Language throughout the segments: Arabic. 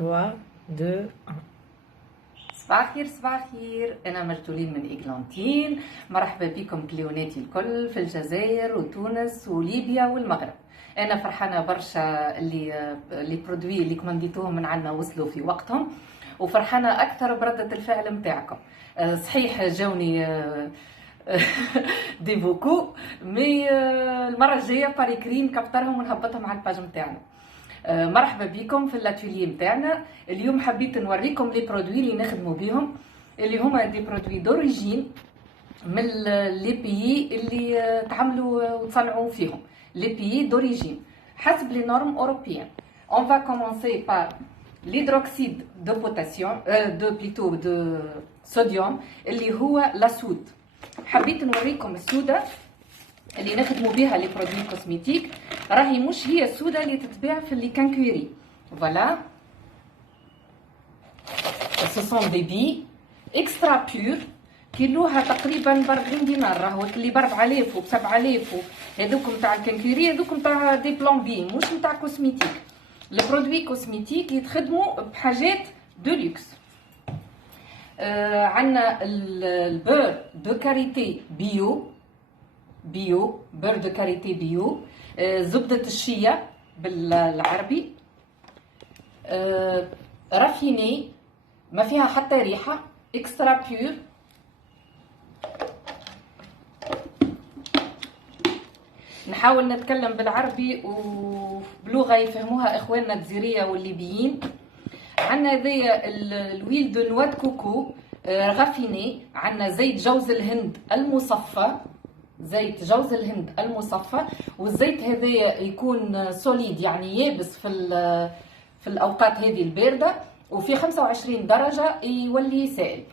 3 2 1. صباح الخير صباح الخير، انا مرتولين من ايغلانتين. مرحبا بكم كليوناتي الكل في الجزائر وتونس وليبيا والمغرب. انا فرحانه برشا اللي برودوي اللي كومانديتوهم من عنا وصلوا في وقتهم، وفرحانه اكثر برده الفعل نتاعكم. صحيح جاوني دي بوكو مي المره الجايه باري كريم كابترهم ونهبطهم على الباج نتاعنا. مرحبا بكم في الاتيليه نتاعنا. اليوم حبيت نوريكم لي برودوي اللي نخدموا بهم، اللي هما دي برودوي دوريجين من لي بيي اللي تعملوا وتصنعوا فيهم، لي بيي دوريجين حسب لي نورم اوروبيان. اون فا كومونسي بار l'hydroxyde de potassium de صوديوم اللي هو لاسود. حبيت نوريكم السوده اللي نخدموا بها لي برودوي كوسميتيك، راهي مش هي السوده اللي تتباع في لي كانكوري. فوالا سو سون دي بي اكسترا بور، كيلوها تقريبا ب 40 دينار، راهو اللي ب 4000 و ب 7000 هذوك نتاع الكانكوري، هذوك نتاع دي بلومبي مش نتاع كوسميتيك. لي برودوي كوسميتيك يتخدموا بحاجات دو لوكس. عندنا البور دو كاريتي بيو بور دو كاريتي بيو، زبدة الشيا بالعربي، رافيني ما فيها حتى ريحة، اكسترا بيور. نحاول نتكلم بالعربي وبلغة يفهموها اخواننا الجزائرية والليبيين. عندنا هذايا الويل دو نوا دو كوكو غافيني، عندنا زيت جوز الهند المصفى، زيت جوز الهند المصفى، والزيت هذايا يكون سوليد يعني يابس في الاوقات هذه البارده، وفي 25 درجه يولي سائل.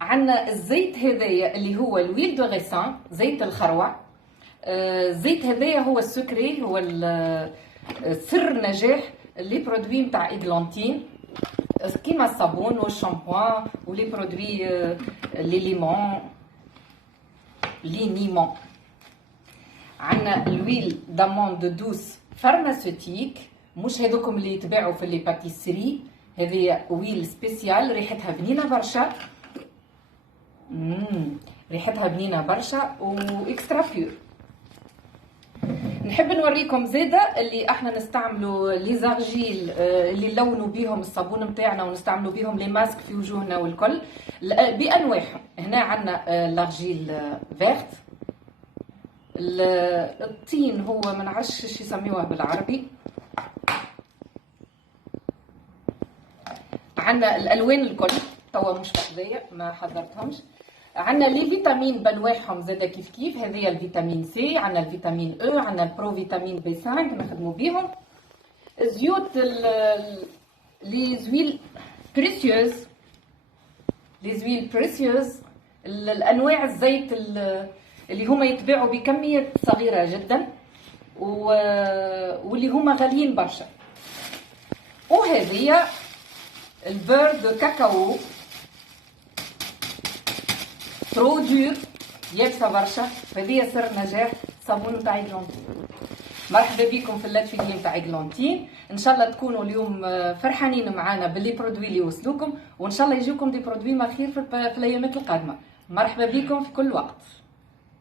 عندنا الزيت هذايا اللي هو الويل دو غيسان، زيت الخروع. الزيت هذايا هو السكري، هو سر نجاح لي برودوي نتاع ايغلانتين، كيما الصابون والشامبوان ولي برودوي لي ليمون لي نيمون. عندنا الويل داموند دوس فارماسيوتيك، مش هذوكم اللي يتباعوا في لي باتيسري، هذه ويل سبيسيال ريحتها بنينه برشا. ريحتها بنينه برشا واكسترا بيور. نحب نوريكم زاده اللي احنا نستعملوا لي زارجيل اللي نلونوا بيهم الصابون نتاعنا ونستعملوا بيهم لي ماسك في وجوهنا والكل بانواعهم. هنا عندنا لارجيل فيرت، الطين هو ما نعرفش ايش يسميوه بالعربي. عندنا الالوان الكل توا مش فحذايا ما حضرتهمش. عندنا لي فيتامين بانواعهم زاده كيف كيف، هذه الفيتامين سي، عندنا الفيتامين او، عندنا البرو فيتامين بي 5 نخدموا بيهم. زيوت لي زويل بريسيوز، لي زويل بريسيوز الانواع الزيت اللي هما يتباعوا بكميه صغيره جدا واللي هما غاليين برشا. وهذه البور دو كاكاو ترو دور يابسه برشا، هذه سر نجاح صابون تاع ايغلانتين. مرحبا بكم في الاتيليه نتاع ايغلانتين. ان شاء الله تكونوا اليوم فرحانين معنا باللي برودوي اللي وصلوكم، وان شاء الله يجيكم دي برودوي ما خير في الايامات القادمه. مرحبا بكم في كل وقت.